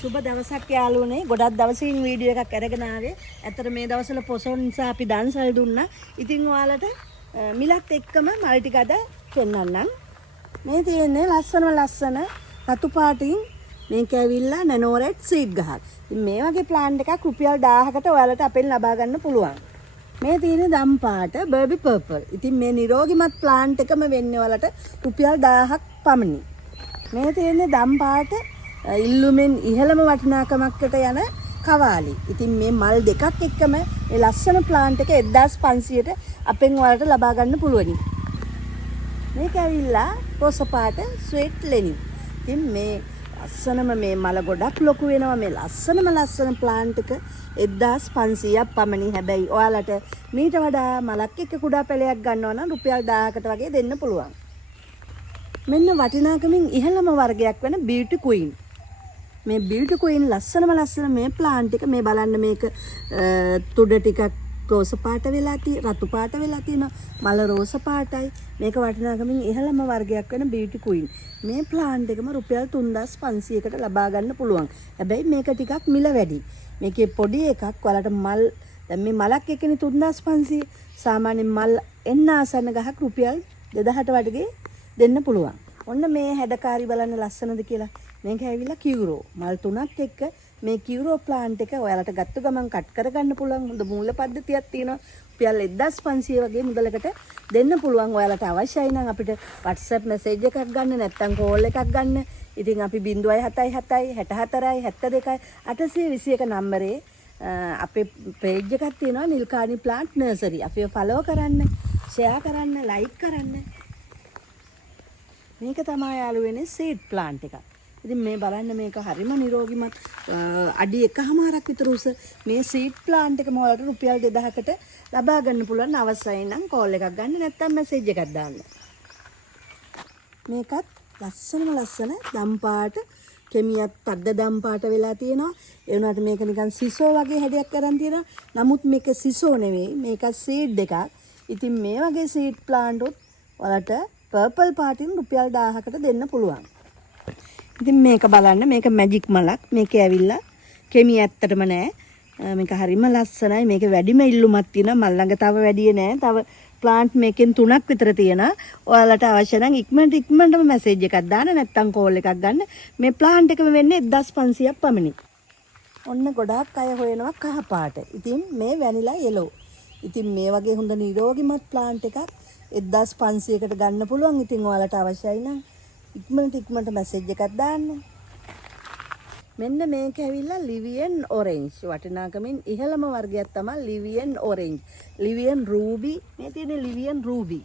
සුබ දවසක් යාළුවනේ. ගොඩක් දවසින් වීඩියෝ එකක් අරගෙන ආවේ. ඇත්තට මේ දවස්වල පොසොන් නිසා අපි දන්සල් දුන්නා. ඉතින් ඔයාලට මිලත් එක්කම මල් ටික අද පෙන්නන්නම්. මේ තියෙන්නේ ලස්සන රතු පාටින් මේක ඇවිල්ලා නැනෝරෙට් සීඩ් ගහක්. ඉතින් මේ වගේ ප්ලාන්ට් එකක් රුපියල් 1000කට ඔයාලට අපෙන් ලබා ගන්න පුළුවන්. මේ තියෙන්නේ දම් පාට බර්බි පර්පල්. ඉතින් මේ නිරෝගිමත් ප්ලාන්ට් එකම වෙන්නේ ඔයාලට රුපියල් 1000ක් පමණි. මේ තියෙන්නේ දම් පාට ඉල්ලුමෙන් ඉහළම වටිනාකමකට යන කවාලි. ඉතින් මේ මල් දෙකක් එක්කම මේ ලස්සන ප්ලාන්ට් එක 1500ට අපෙන් ඔයාලට ලබා ගන්න පුළුවනි. මේක ඇවිල්ලා රෝස පාට ස්වීට් ලෙනි. ඉතින් මේ ලස්සනම මේ මල ගොඩක් ලොකු වෙනවා. මේ ලස්සන ප්ලාන්ට් එක 1500ක් පමණි. හැබැයි ඔයාලට මීට වඩා මලක් එක්ක කුඩා පැලයක් ගන්නවා නම් රුපියල් 1000කට වගේ දෙන්න පුළුවන්. මෙන්න වටිනාකමින් ඉහළම වර්ගයක් වෙන බියුටි ක්වීන්. මේ බියුටි ක්වීන් ලස්සන මේ ප්ලාන්ට් එක මේ බලන්න මේක තුඩ ටිකක් රෝස පාට වෙලා රතු පාට වෙලා තියෙනවා. මල රෝස පාටයි. මේක වටිනාකමින් ඉහළම වර්ගයක් වෙන බියුටි ක්වීන්. මේ ප්ලාන්ට් එකම රුපියල් 3500කට ලබා ගන්න පුළුවන්. හැබැයි මේක ටිකක් මිල වැඩි. මේකේ පොඩි එකක් ඔයාලට මල් දැන් මේ මලක් එකනේ 3500. සාමාන්‍ය මල් එන්න ආසන්න ගහක් රුපියල් 2000ට වඩගේ දෙන්න පුළුවන්. ඔන්න මේ හැඩකාරි බලන්න ලස්සනද කියලා. මේක ඇවිල්ලා කියුරෝ. මල් තුනක් එක්ක මේ කියුරෝ ප්ලාන්ට් එක ඔයාලට ගත්ත ගමන් කට් කරගන්න පුළුවන්. හොඳ මූල්‍ය පද්ධතියක් තියෙනවා. රුපියල් 1500 වගේ මුදලකට දෙන්න පුළුවන්. ඔයාලට අවශ්‍යයි නම් අපිට WhatsApp message එකක් ගන්න නැත්නම් call එකක් ගන්න. ඉතින් අපි 077 64 72 821 නම්බරේ අපේ page එකක් තියෙනවා නිල්කානි plant nursery. අපිව follow කරන්න, share කරන්න, like කරන්න. මේක තමයි යාළුවනේ සීඩ් ප්ලාන්ට් එකක්. ඉතින් මේ බලන්න මේක හරිම නිරෝගිමත් අඩි 1.5ක් විතර උස මේ සීඩ් ප්ලාන්ට් එකම වලට රුපියල් 2000කට ලබා ගන්න පුළුවන්. අවශ්‍යයි නම් කෝල් එකක් ගන්න නැත්නම් මැසේජ් එකක් දාන්න. මේකත් ලස්සන දම් පාට කෙමියත් පද්ද දම් පාට වෙලා තියෙනවා. ඒ වුණාට මේක නිකන් සිසෝ වගේ හැඩයක් අරන් තියෙනවා. නමුත් මේක සිසෝ නෙවෙයි. මේක සීඩ් එකක්. ඉතින් මේ වගේ සීඩ් ප්ලාන්ට් වලට පර්පල් පාටින් රුපියල් 1000කට දෙන්න පුළුවන්. ඉතින් මේක බලන්න මේක මැජික් මලක්. මේක ඇවිල්ලා කෙමි ඇත්තටම නෑ. මේක හරිම ලස්සනයි. මේක වැඩිම ඉල්ලුමක් තියෙනවා. මල් ළඟ තව වැඩි නෑ. තව ප්ලාන්ට් මේකෙන් 3ක් විතර තියෙනවා. ඔයාලට අවශ්‍ය නම් ඉක්මනටම මැසේජ් එකක් දාන්න නැත්නම් කෝල් එකක් ගන්න. මේ ප්ලාන්ට් එකම වෙන්නේ 1500ක් පමණි. ඔන්න ගොඩාක් අය හොයනවා කහ පාට. ඉතින් මේ වැනිලා යෙලෝ. ඉතින් මේ වගේ හොඳ නිරෝගිමත් ප්ලාන්ට් එකක් 1500කට ගන්න පුළුවන්. ඉතින් ඔයාලට අවශ්‍යයි නම් ඉක්මනට මැසේජ් එකක් දාන්න. මෙන්න මේක ඇවිල්ලා ලිවියන් ඔරෙන්ජ්. වටිනාකමින් ඉහළම වර්ගයක් තමයි ලිවියන් ඔරෙන්ජ්. ලිවියන් රූබි. මේ තියෙන්නේ ලිවියන් රූබි.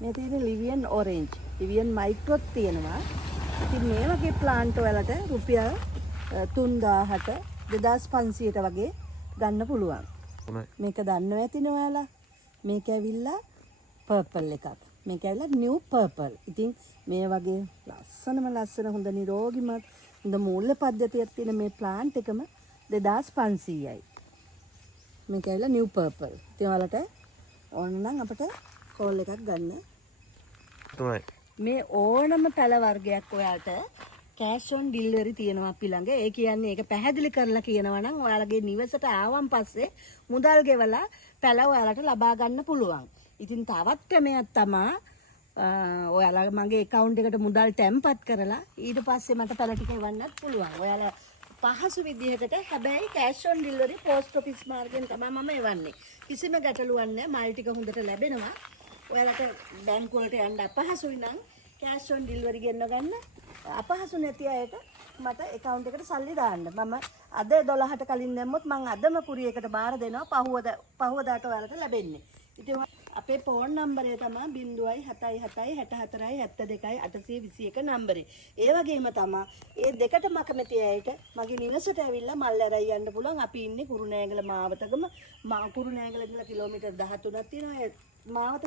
මේ තියෙන්නේ ලිවියන් ඔරෙන්ජ්. ලිවියන් මයික්‍රොත් තියෙනවා. ඉතින් මේ වගේ ප්ලාන්ට් වලට රුපියල් 3000ට 2500ට වගේ ගන්න පුළුවන්. මේක දන්නව ඇතිනේ ඔයාලා. මේක ඇවිල්ලා පර්පල් එකක්. මේක ඇවිල්ලා නිව් පර්පල්. ඉතින් මේ වගේ ලස්සන හොඳ නිරෝගිමත් හොඳ මූල්‍ය පද්ධතියක් තියෙන මේ ප්ලාන්ට් එකම 2500යි. මේක ඇවිල්ලා නිව් පර්පල්. ඉතින් ඔයාලට ඕන නම් අපිට කෝල් එකක් ගන්න. මේ ඕනම පැල වර්ගයක් ඔයාලට කෑෂ් ඔන් ඩිලිවරි තියෙනවා අපි ළඟ. ඒ කියන්නේ ඒක පැහැදිලි කරලා කියනවා නම් ඔයාලගේ නිවසට ආවන් පස්සේ මුදල් ගෙවලා පැල ඔයාලට ලබා ගන්න පුළුවන්. ඉතින් තවත් ක්‍රමයක් තමයි ඔයාලා මගේ account එකට මුදල් තැන්පත් කරලා ඊට පස්සේ මට පැල ටික එවන්නත් පුළුවන්. ඔයාලා පහසු විදිහකට හැබැයි cash on delivery post office මාර්ගයෙන් තමයි මම එවන්නේ. කිසිම ගැටලුවක් නැහැ. මල් ටික හොඳට ලැබෙනවා. ඔයාලට බැංකුව වලට යන්න අපහසුයි නම් cash on delivery ගෙන්න ගන්න. අපහසු නැති අයට මට account එකට සල්ලි දාන්න. මම අද 12ට කලින් දැම්මොත් මම අදම කුරියකට බාර දෙනවා. පහුවදාට ඔයාලට ලැබෙන්නේ. ඉතින් අපේ ෆෝන් නම්බරය තමයි 0777472 නම්බරේ. ඒ වගේම තමයි ඒ දෙකටම කැමති අයට මගේ නිවසට ඇවිල්ලා මල් අරයි යන්න පුළුවන්. අපි ඉන්නේ කුරුණෑගල මාවතගම. කුරුණෑගල ඉඳලා කිලෝමීටර් 13ක් තියෙනවා. මාවතගම